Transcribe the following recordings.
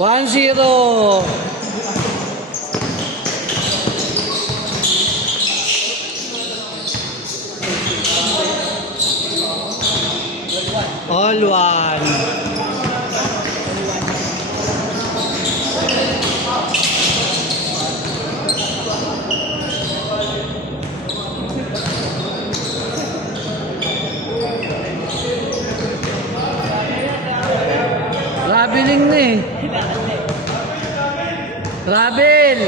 1-0. All one. Traveling na eh. Travel.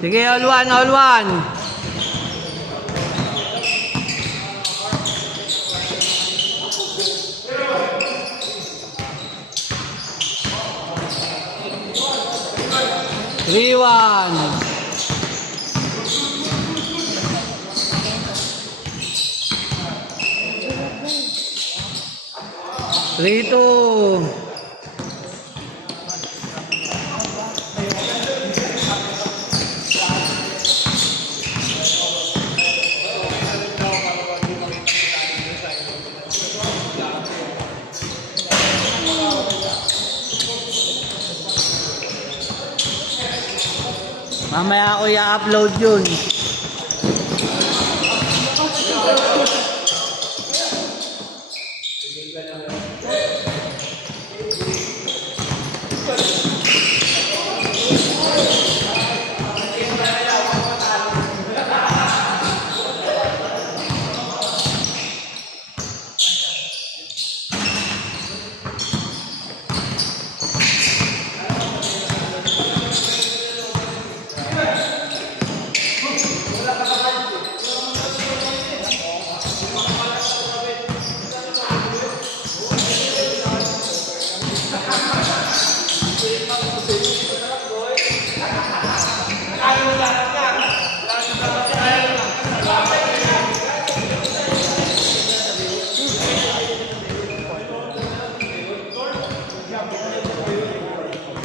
Sige, all one, all one. Three, one. Three, two. Mamaya ako i-upload yun.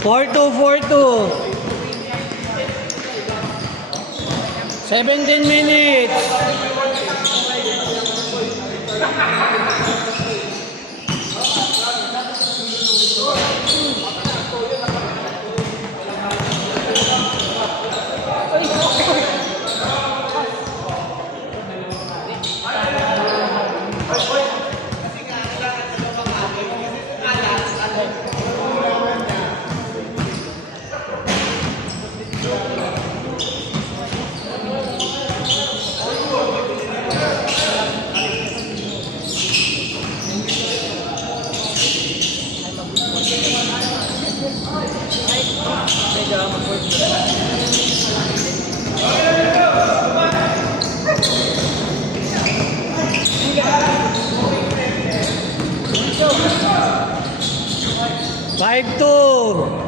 Four two. 17 minutes. Five two.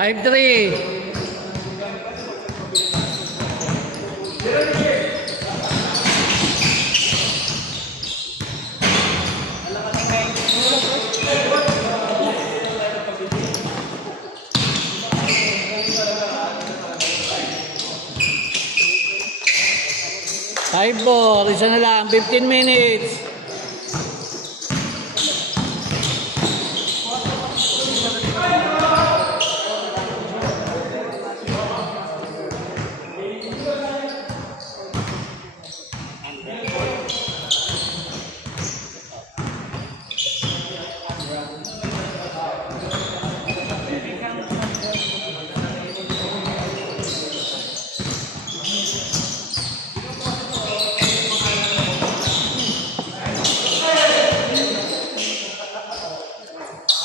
Five three. Five four. Isa na lang. 15 minutes.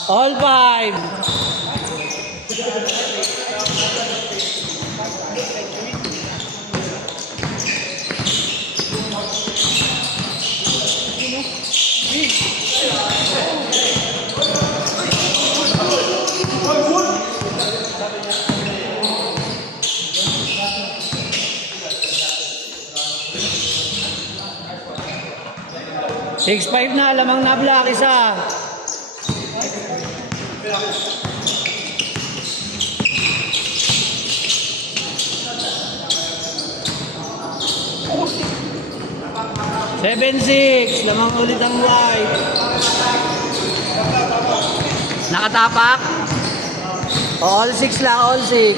All 5. Six five na, lamang na black, isa. Seven six, lamang ulit ang white. Nakatapak? O, all six lang, all six.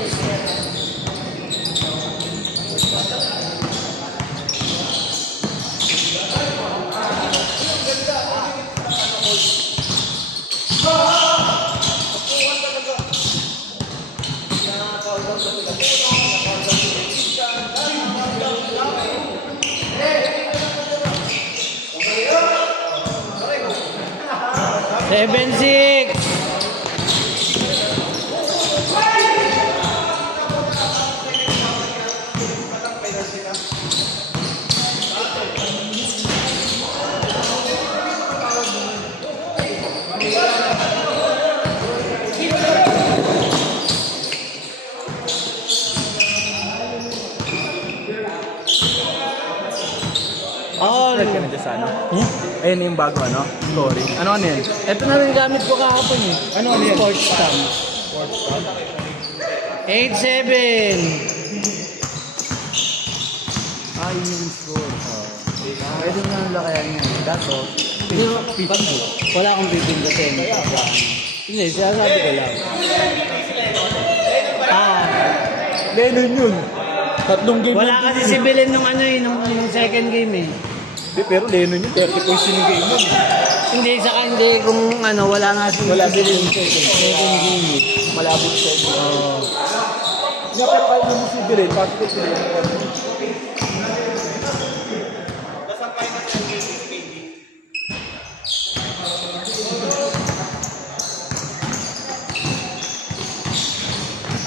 Seven six. All. Sa ano? Ayun yung bago ano? Story. Ano yan? Ito na rin gamit ko kahapon eh. Ano yan? Sports stamp. Sports stamp? 8-7. Ah, yun yung score. Pwede mo nang lakayan niya. Dato, Wala akong pipindutin. Hindi, sinasabi ko lang. Lennon yun. Tatlong game. Wala kasi si Belen nung ano eh, nung second game eh. Pero Lennon yun, 30 points yung game yun. Hindi, saka hindi kung ano, wala nga si Wala si Belen. Belen. Second game eh. Malabot sa inyo. Nga pero kahit mo si Biren, bakit si Biren?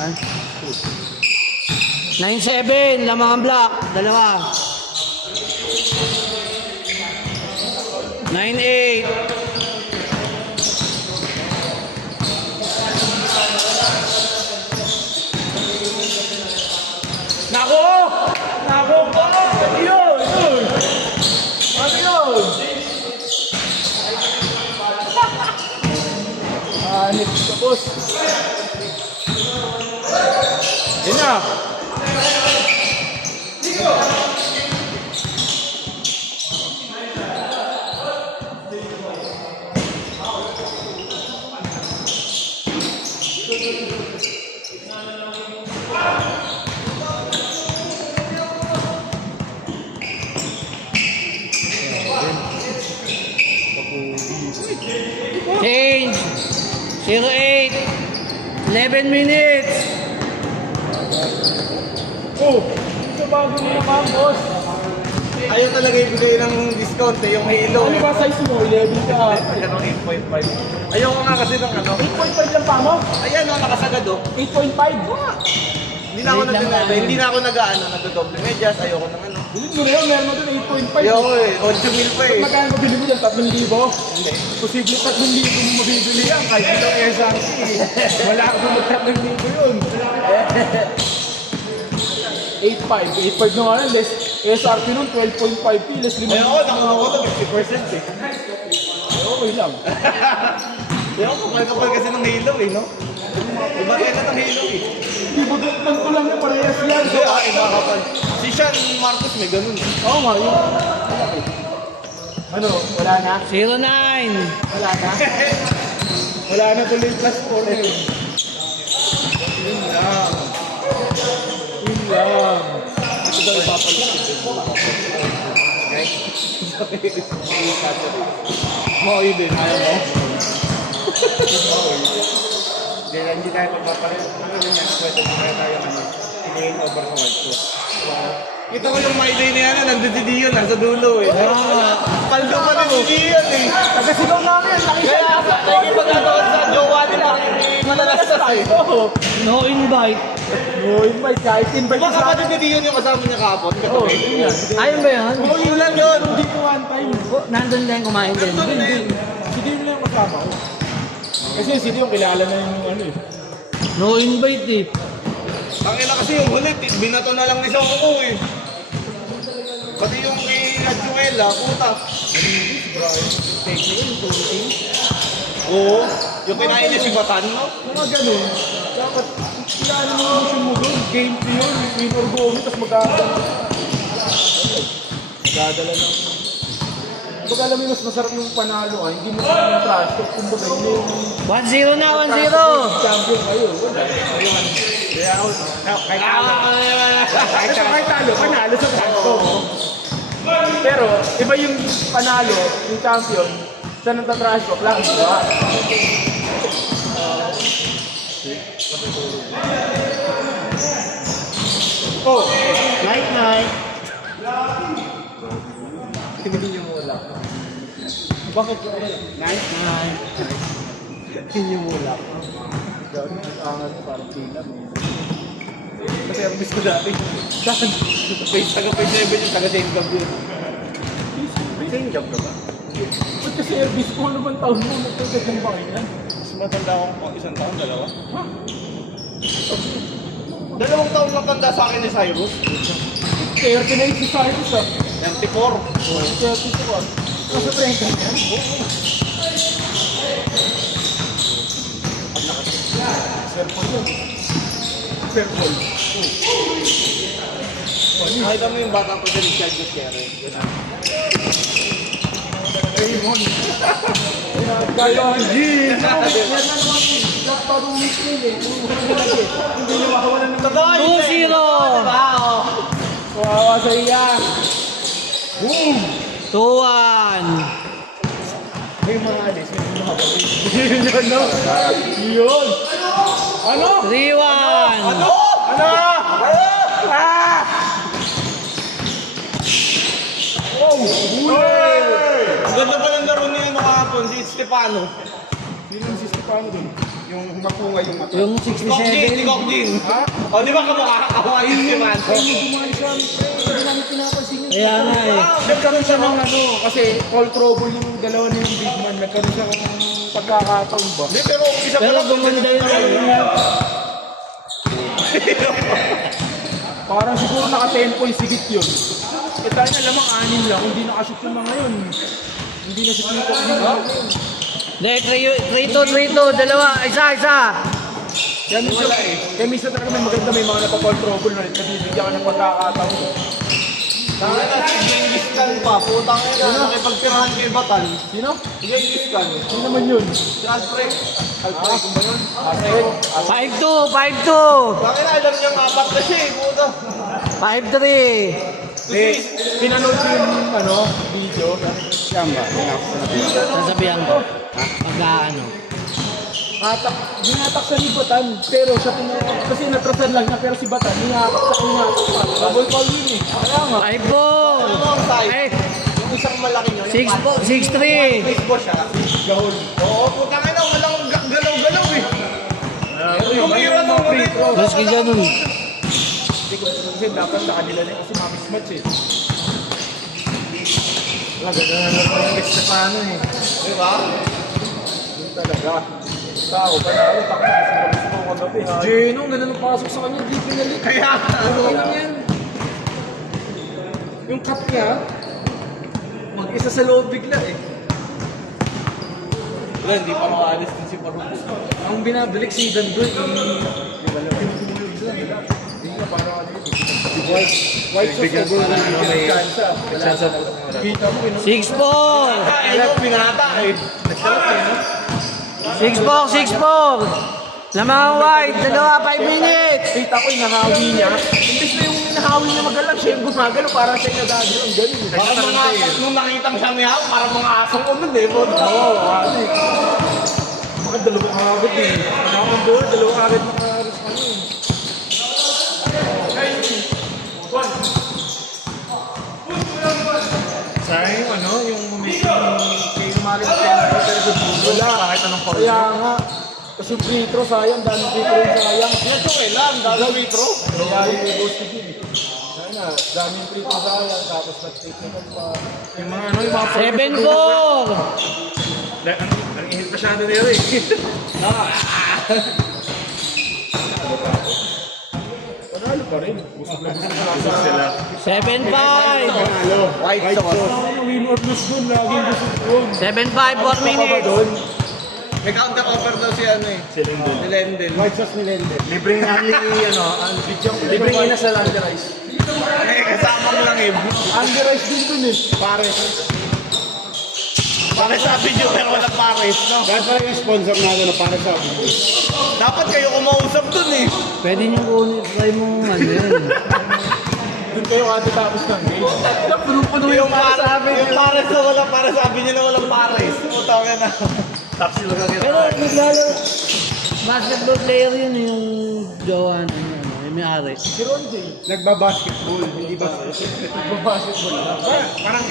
Ay. 9-7, lamang ang black, dalawa. 9-8. Nako! Nako pa! Ano yun? Ano yun? Anip ka, boss. Yun na. Change. 0-8. 11 minutes. Oh! Ito bago mo naman, boss. Ayaw talaga ibigay ng discount eh, yung Halo. Ano ba size mo? 11 ka. Ayan ang 8.5. Ayaw ko nga kasi ng ano. 8.5 lang pa mo? Ayan o, nakasagad o. 8.5. Hindi na ako hindi na ako nag-ano, nagdodoble medyas. Ayoko ng ano. Bilhin mo na yun, meron mo doon 8.5. Ayoko eh, 8 mil pa eh. Magkano mabili mo dyan? 3,000? Hindi. Posible 3,000 mo mabibili yan. Kahit ilang SRP. Wala ako mag 3,000 yun. 8.5. 8.5 na nga yun. Less SRP nun, 12.5p. Less 5. Ayoko, nakuha ko to 50% eh. Okay lang. Ayoko, kapal kasi ng Halo eh, no? Iba tayo na ng Halo eh. Hindi mo doon ko lang yung parehas yan. Hindi ah, iba kapal. Si Sean Marcos may ganun eh. Oo nga, yun. Ano? Wala na? 0-9. Wala na? Wala na tuloy plus 4 na yun. Yun lang. Yun lang. Ito daw ipapalit. Maoy din, ayaw mo? Hindi tayo magpapalit. Ano niya, pwede na tayo ano, i-gain over sa white ko. Kita ko yung my day na yan, nandun si Dion, nasa dulo eh. Paldo pa na si Dion eh. Kasi sigaw namin, Kaya, nakikipagkakaroon sa jowa nila. Madalas na tayo. No invite. No, invite kahit invite Diba sa kapatid ni Dion yung kasama niya kapon? Oo, yun yan. Ayun ba yun? Oo, yun lang yun. Dito one time. Nandun din, kumain din. Si Dion lang yung kasama ko. Kasi si Dion kilala na yung ano eh. No invite eh. Ang ina kasi yung huli, binato na lang ni Soko eh. Pati yung kay Adjuela, puta. Oo, yung kinain niya si Batan, no? Mga ganun. Dapat kilala mo yung mission mo doon. Game to yun. Win or go. Tapos magdadala ng... Pag alam mo yung mas masarap yung panalo ay hindi mo kaya ng trash talk. Kumbaga yung 1-0 na, 1-0. champion kayo. Wala. Kaya ako, kahit talo, panalo sa trash talk. Pero, iba yung panalo, yung champion, sa nagtatrash talk, lang iba. Oh, night. Hindi niyo wala. Bakit ka wala? Night. Hindi niyo wala. Gawin ang angat parang pila. Kasi ang miss ko dati. Saan? Taga-page 7 yung taga-same job yun. Same job ka ba? Ba't kasi service ko naman taon mo nagkagagang ba yan? Mas matanda akong isang taon, dalawa. Ha? Dalawang taon lang tanda sa akin ni Cyrus. 39 si Cyrus ah. 94. 32 ah. Nasa 30 yan? Serpol yun. Serpol. Nakita mo yung batang ko si Richard Gutierrez. Raymond. Gaya ang G! Yan na naman. Parang miskin eh. Hindi niyo makawalan ng 2-0. kawawa sa iya. Boom! 2-1. May mga alis. May mga kapatid. Yun yun, no? Yun! Ano? 3-1. Ano? Ah! Oh! Huli! Ang ganda pa ng laro niya yung kahapon, si Stefano. Sino yung si Stefano dun? Yung makunga yung mata. Yung Si 67. Kokjin. Ha? O, di ba kamukha kawain si Manto? Ay, yung dumali siya. Hindi namin pinapansin yun. Kaya nga eh. Nagkaroon siya ng ano, kasi all trouble yung dalawa na yung big man. Nagkaroon siya ng pagkakataon ba? Hindi, pero isa pa Pero lang. gumanda yun. Parang siguro naka-10 points higit yun. E tayo na lamang 6 lang, hindi nakashoot yung mga yun. Hindi na si Tito yun. Hindi, 3-2. Dalawa. Isa. Yan yung wala eh. Kaya minsan talaga may maganda, may mga napapall trouble na rin. Kasi bigyan ka ng pagkakataon. Nakita si Genghis Khan pa, putang ina, nakipagtirahan kay Batan. Sino? Genghis Khan. Sino naman yun? Si Alfred. Alfred, kung ba yun? Alfred. 5-2. Bakit alam niya mapak na siya eh, puta. 5-3. Eh, pinanood ko yung ano, video. Sasabihan ko. Pagka ano. Ginatak sa Batan, pero sa kasi natrasan lang niya, pero si Batan, hinatak sa hinatak pa. Double foul yun eh. Kaya nga. 5-4. Ano ang side? Eh, Yung isang malaki nyo. 6-3. Big boss siya. Gahol. Oo, putang ina, walang galaw-galaw eh. Tumira nung free throw. Maski ganun. Hindi ko kasi dapat sa kanila na kasi mamismatch eh. Wala, gano'n na naman yung Stefano eh. Di ba? Yun talaga. Tao, panalo, takot kasi mo kagabi ha. Geno, ganun ang pasok sa kanya, di pinalik. Kaya, Ano yan? Yung cut niya, mag-isa sa loob bigla eh. wala, hindi pa makaalis din si Parubo. Ang binabalik si Dandoy, hindi ka parang ano yun. White sauce over may chance. Kita mo, 6-4. Ito, pinata eh. 6-4. Lamang white. Dalawa, 5 minutes. Kita ko yung nahawi niya. Imbis na yung nahawi niya magalang, siya yung gumagalo para siya yung nadagyo. Ang ganun eh. Baka mga, nung nakitang siya niya, parang mga asong unod eh. Oo, kasi. Baka dalawang agad eh. Nakakang board, dalawang agad nakaros ano eh. Kaya nga. Kasi free throw, sayang. Dami free throw yung sayang. Yan Joel lang, gagawin pro. Kaya yung boosted yun. Sana, daming free throw sayang. Tapos nag-technical pa. Yung mga ano, yung mga 7-4! Ang ihit masyado nila eh. Panalo pa rin. Busog na sila. 7-5! Panalo. White sauce. Win or lose dun, laging busog dun. 7-5, 4 minutes. May counter-offer daw si ano eh. Si Lendel. White sauce ni Lende. Libreng only, libreng ina sa Under Ice. May kasama mo lang eh. Under Ice din dun eh. Pare. Para sa video pero walang pares, no? Kahit pala yung sponsor natin na para sa video. Dapat kayo kumausap dun eh. Pwede nyo kunin, try mo ano yun. Doon kayo kati tapos ng game. Puno-puno Yung pares na walang pares, sabi niya na walang pares. Putaw ka na. Tapos sila ka Pero naglalo, basketball player yun yung jowa na yun, yung may-ari. Si Ron J. Nagbabasketball, hindi ba? Nagbabasketball. Parang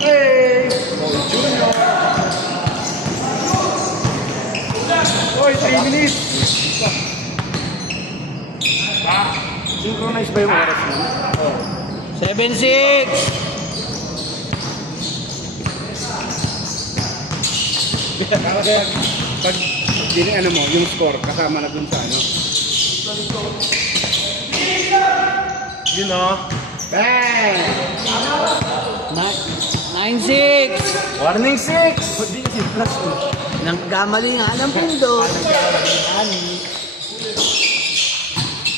hey! Junior! Oy, 3 minutes! Synchronize ba yung oras mo? 7-6! Kasi pag ano mo, yung score, kasama na dun sa ano. Yun o. Bang! 9-6! Warning 6! Hindi kasi plus Nagkamali nga ng pundo.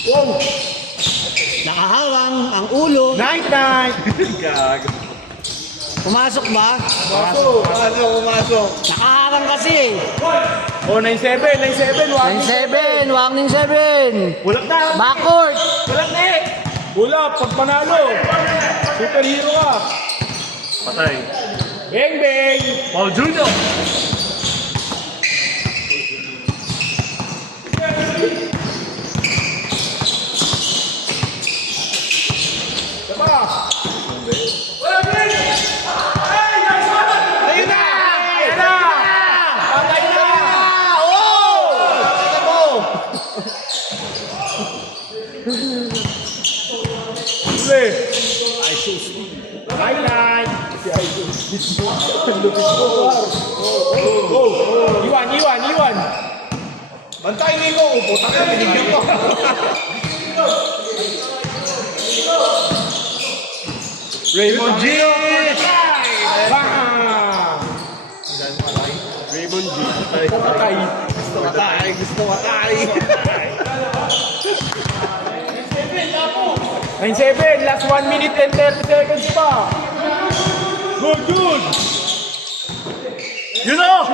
Wow! Nakahawang ang ulo. Night night! Gag. Pumasok ba? Pumasok. Nakaharang kasi. Oh, 9-7, 9-7, warning 9-7, warning 7. Ulap na! Backward. Ulap na eh! Ulap, pag panalo! Superhero ka! Patay. Bang bang! Paul Junior. Diba? Ayun na! Ayun na! Patay na! Oh! Ano mo? Uli! Highlight! Si Aiso. Ang lupit ko, war. Go! Iwan, Iwan, Iwan! Bantay ni ko. Puta ka, binigyan ko. Raymond G! Bang! Raymond G. Patay. Gusto matay. Gusto matay. 9-7, last 1 minute and 30 seconds pa. Good, good! You know!